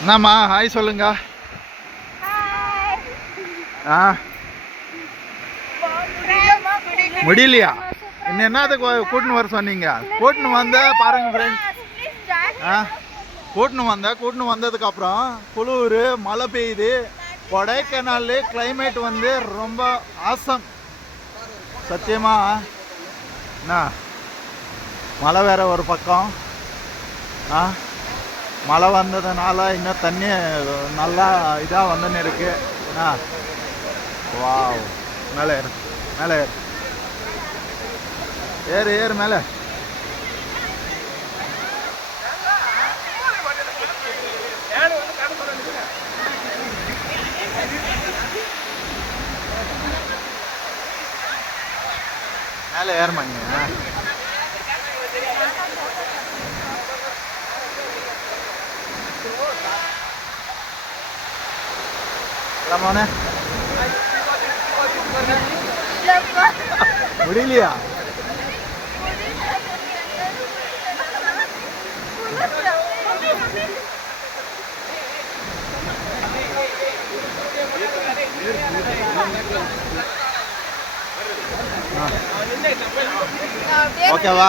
என்னம்மா ஹாய் சொல்லுங்க. முடியலையா? இன்னும் என்னத்துக்கு கூட்டின்னு வர சொன்னீங்க? கூட்டின்னு வந்த பாருங்க ஃப்ரெண்ட்ஸ். கூட்டின்னு வந்ததுக்கப்புறம் குளிர், மழை பெய்யுது. கொடைக்கானல் கிளைமேட் வந்து ரொம்ப ஆசம். சத்தியமா என்ன மழை வேற ஒரு பக்கம். மழை வந்ததுனால இன்னும் தண்ணி நல்லா இதாக வந்துன்னு இருக்கு. வாவ், மேலே ஏறு, மேலே ஏறு, ஏறு ஏறு மேலே. மேலே ஏறுமா நீங்க? முடியலையா? ஓகேவா?